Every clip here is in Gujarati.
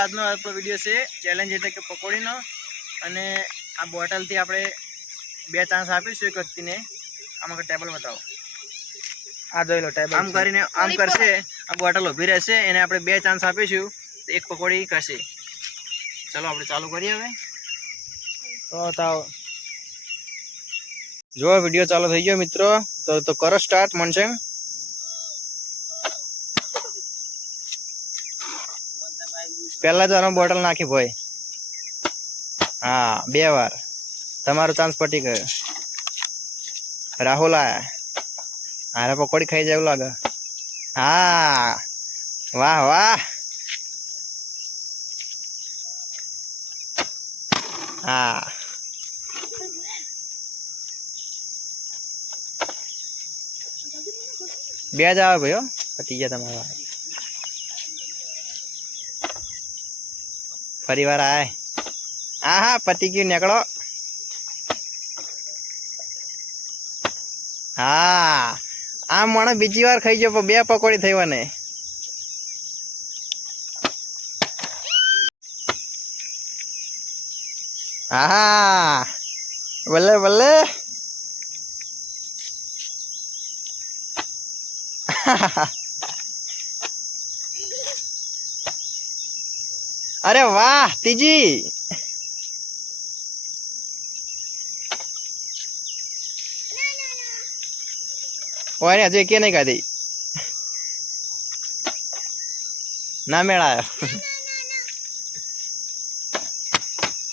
આજનો આપણો વિડીયો છે ચેલેન્જ એટલે કે પકોડીનો, અને આ બોટલથી આપણે 2 ચાન્સ આપીશું એક વ્યક્તિને. આમાં ટેબલ બતાવો, આ જોઈ લો ટેબલ. આમ કરીને આમ કરશે, આ બોટલ ઊભી રહેશે, એને આપણે 2 ચાન્સ આપીશું તો એક પકોડી કરશે. ચલો આપણે ચાલુ કરીએ હવે. જો વિડીયો ચાલુ થઈ ગયો મિત્રો, તો કરો સ્ટાર્ટ. મનસંગ પહેલા જ બોટલ નાખી ભાઈ. હા 2 વાર તમારો ચાન્સ પટી ગયો. રાહુલ આયા, હારે પકોડી ખાઈ જાય એવું લાગે. હા વાહ વાહ. હા બે જ આવે ભાઈઓ, પતી ગયા તમારા. ફરી વાર આય. હા હા પતી ગયું, નીકળો. હા આમ મને બીજી વાર ખાઈ ગયો, 2 પકોડી થઈ મને. હા ભલે ભલે. અરે વાહ ત્રીજી. ઓય હજુ કે નહીં ખાધી, ના મેળાયો.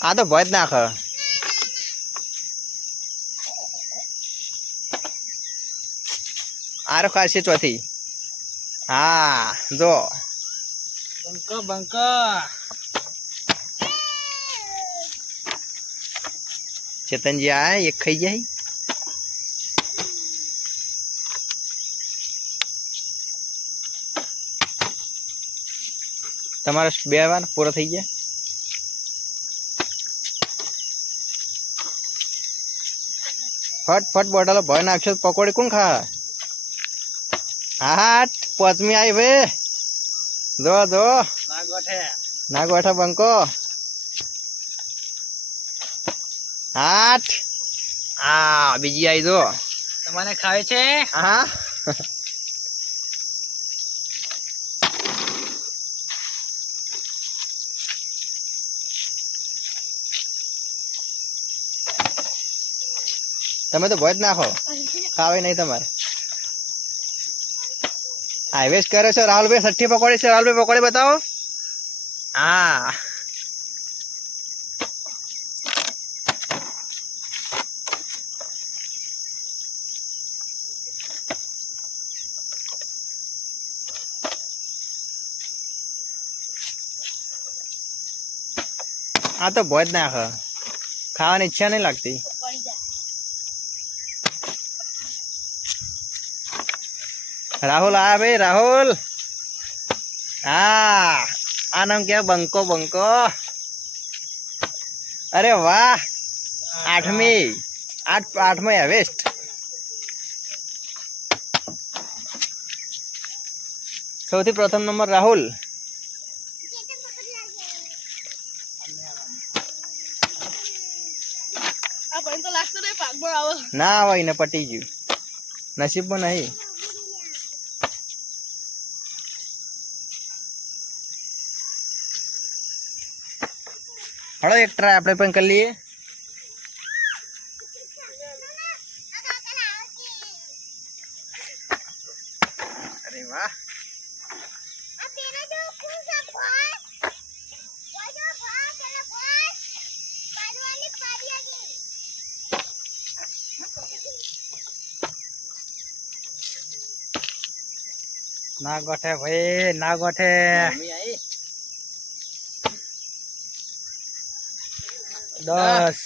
આ તો ભોજ નાખ. આરો ખાસી ચોથી. હા જો બંકો બંકો. ચેતનજી આ એક ખાઈ જાય. તમારે 2 વાર પૂરો થઈ ગયા. ફટ ફટ બોટલો ભરી નાખશો, પકોડી કોણ ખા. હા 5મી આવી ભાઈ. જો જો ના ગોઠે બંકો. 8. હા બીજી આવી જો. તમારે ખાવે છે. હા તમે તો ભોજ નાખો, ખાવે નહીં તમારે. હાઈવેસ્ટ કરે છે રાહુલભાઈ. 6 પકોડી છે રાહુલભાઈ, પકોડી બતાવો. હા આ તો ભોજ નાખ, ખાવાની ઈચ્છા નહીં લાગતી. રાહુલ આયા ભાઈ, રાહુલ. હા આ નામ क्या, બંકો બંકો. અરે વાહ 8મી વેસ્ટ. સૌથી પ્રથમ નંબર રાહુલ. ના આવે ને પટી ગયું, નસીબમાં નહીં. હળો એક ટ્રાય આપણે પણ કરી લઈએ. અરે વાહ. ના ગોઠે ભાઈ, ના ગોઠે. દસ.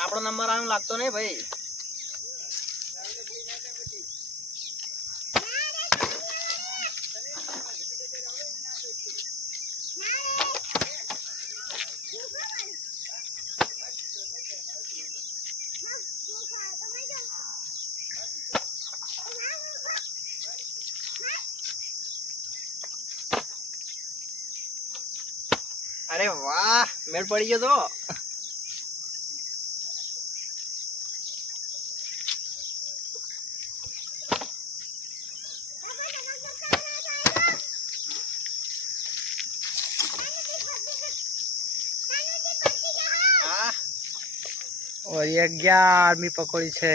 આપણો નંબર આમ લાગતો નહીં ભાઈ. અરે વાહ, મેળ પડી ગયો તો. और ये 11वीं पकौड़ी છે.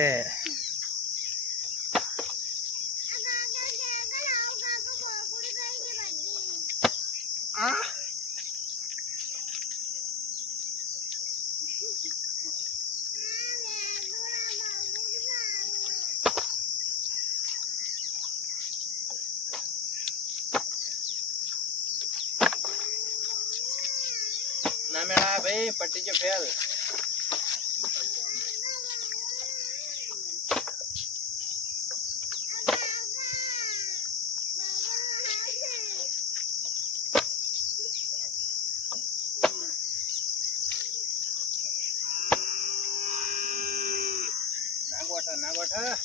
ના મેળા ભાઈ, પટ્ટી જો ફેલ. ના ગોઠા.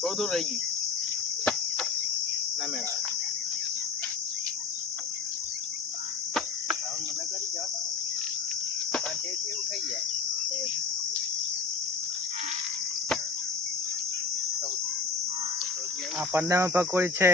થોડું રહી ગયું. ના મેળા મજા કરી જાવ. આ ટેપ એવું થઈ જાય. આ 15 પકોડી છે.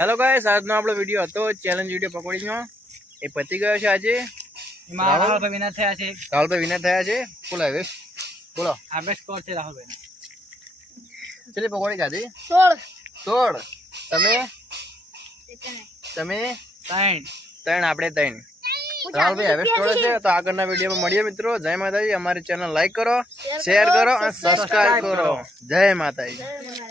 હેલો ગાઈસ, આજનો આપણો વિડીયો હતો ચેલેન્જ વિડીયો પકોડીનો. એ પતી ગયો છે આજે. રાહુલભાઈ વિનર થયા છે. રાહુલભાઈ વિનર થયા છે. બોલો હવે બોલો. આપણે સ્કોર છે રાહુલભાઈ. ચલી પકોડી ખાધી 16. તમે 3. આપણે 3. રાહુલભાઈ હવે સ્કોર છે. તો આગળના વિડીયોમાં મળીએ મિત્રો. જય માતાજી. અમારી ચેનલ લાઈક કરો, શેર કરો અને સબસ્ક્રાઇબ કરો. જય માતાજી.